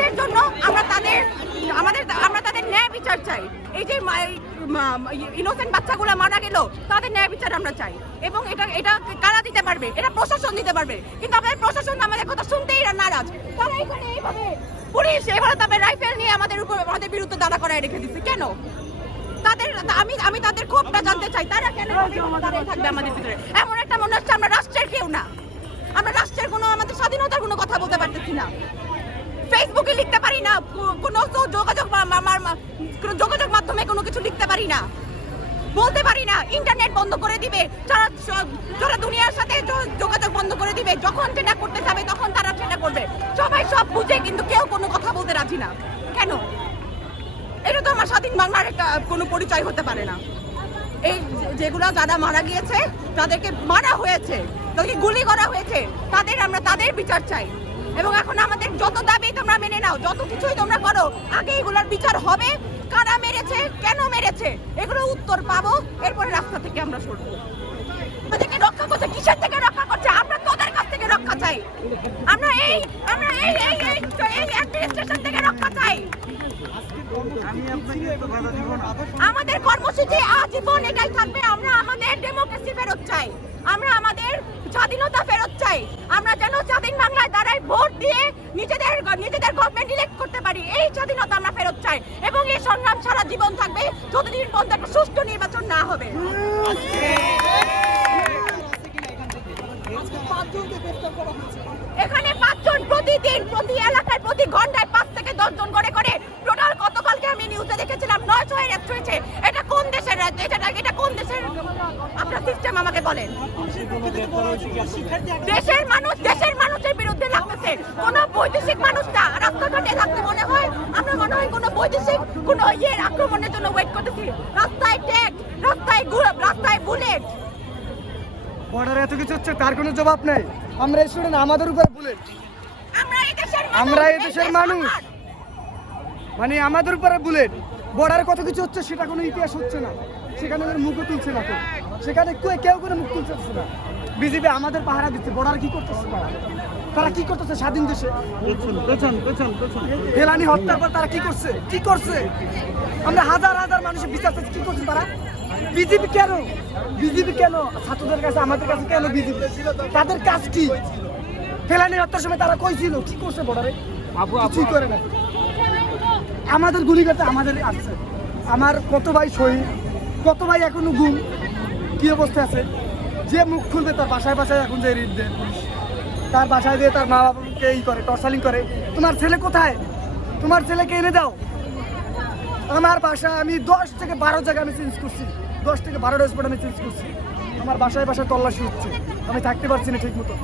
দেশের জন্য আমরা তাদের ন্যায় বিচার চাই। এই যে ইনোসেন্ট বাচ্চাগুলো মারা গেল, তাদের ন্যায় বিচার আমরা চাই। এবং এটা কারা দিতে পারবে? এটা প্রশাসন দিতে পারবে। কিন্তু আমাদের প্রশাসন আমাদের কথা শুনতেই নারাজ। তারা এখানে এইভাবে পুলিশ এবারে তাদের রাইফেল নিয়ে আমাদের বিরুদ্ধে দাঁড়া করায় রেখে দিচ্ছে কেন? আমি তাদের ক্ষোভটা জানতে চাই, তারা কেন দাঁড়িয়ে থাকবে আমাদের ভিতরে? এমন একটা মনে হচ্ছে আমরা রাষ্ট্রের কেউ না, আমরা রাষ্ট্রের আমাদের স্বাধীনতার কোনো কথা বলতে পারতেছি না, ফেসবুকে লিখতে পারি না, কোনো যোগাযোগ মাধ্যমে কোনো কিছু লিখতে পারি না, বলতে পারি না। ইন্টারনেট বন্ধ করে দিবে, যারা দুনিয়ার সাথে যোগাযোগ বন্ধ করে দিবে, যখন যেটা করতে যাবে তখন তারা সেটা করবে। সবাই সব বুঝে, কিন্তু কেউ কোনো কথা বলতে রাজি না কেন? এটা তো আমার স্বাধীন বাংলার কোনো পরিচয় হতে পারে না। এই যেগুলো যারা মারা গিয়েছে, তাদেরকে মারা হয়েছে, তাদেরকে গুলি করা হয়েছে, তাদের বিচার চাই। এবং এখন আমাদের যত দাবি তোমরা মেনে নাও, যত কিছুই তোমরা করো, আগে এগুলোর বিচার হবে। কারা মেরেছে, কেন মেরেছে, এগুলো উত্তর পাবো, এরপরে রাস্তা থেকে আমরা সরবো। আমাদেরকে রক্ষা করছে, কিসের থেকে রক্ষা করছে? আমরা তোদের কাছ থেকে রক্ষা চাই। আমরা এই অ্যাডমিনিস্ট্রেশন থেকে রক্ষা চাই। আমাদের কর্মসূচি আজীবন এটাই থাকবে। আমরা আমাদের ডেমোক্রেসি ফেরত চাই, আমরা আমাদের স্বাধীনতা ফেরত চাই। আমরা যেন স্বাধীন বাংলায় দাঁড়ায় ভোট দিয়ে নিজেদের গভর্নমেন্ট ইলেক্ট করতে পারি, এই স্বাধীনতা আমরা ফেরত চাই। এবং এই সংগ্রাম সারা জীবন থাকবে যতদিন পর্যন্ত একটা সুষ্ঠু নির্বাচন না হবে। এখানে 5 জন প্রতিদিন, প্রতি এলাকায়, প্রতি ঘন্টায় 5 থেকে 10 জন করে টোটাল গতকালকে আমি নিউজে দেখেছিলাম 900 অ্যারেস্ট হয়েছে। এটা কোন দেশের এটা কোন দেশের আপনার সিস্টেম আমাকে বলেন? দেশের মানুষের বিরুদ্ধে লাগতেছে, কোন বৈদেশিক মানুষ না। রাস্তাঘাটে থাকতে মনে হয় আমরা কোন বৈদেশিক আক্রমণের জন্য ওয়েট করতেছি। রাস্তায় ট্যাঙ্ক, রাস্তায় বুলেট। বর্ডারে এত কিছু হচ্ছে, তার কোনো জবাব নেই। আমরা স্টুডেন্ট, আমাদের উপরে বুলেট। আমরা এই দেশের মানুষ, মানে আমাদের উপরে বুলেট। বর্ডারে কত কিছু হচ্ছে, সেটা কোনো ইতিহাস হচ্ছে না, সেখানে মুখও তুলছে না, সেখানে কেউ করে মুখ তুলছে না। বিজেপি আমাদের পাহারা দিচ্ছে, বর্ডার কি করতেছে? তারা কি করতেছে স্বাধীন দেশে? ফেলানি হত্যার পর তারা কি করছে? আমরা হাজার হাজার মানুষের বিচার চাচ্ছি, কি করছে তারা? বিজেপি কেন ছাত্রদের কাছে, আমাদের কাছে কেন বিজেপি? তাদের কাজ কি? ফেলানি হত্যার সময় তারা কই ছিল? কি করছে বর্ডারে? কিছুই করে না। আমাদের গুলি করতে আমাদের আসছে। আমার কত ভাই শহীদ, কত ভাই এখনো গুম, কি অবস্থা আছে? যে মুখ খুলবে তার বাসায় এখন যে রিট দেয় পুলিশ, তার বাসায় দিয়ে তার মা বাবাকে করে, টর্চারিং করে। তোমার ছেলে কোথায়? তোমার ছেলেকে এনে দাও। আমার বাসা আমি 10 থেকে 12 জায়গায় আমি চেঞ্জ করছি, 10 থেকে 12টা স্পট আমি চেঞ্জ করছি। আমার বাসায় তল্লাশি হচ্ছে, আমি থাকতে পারছি না ঠিক মতো।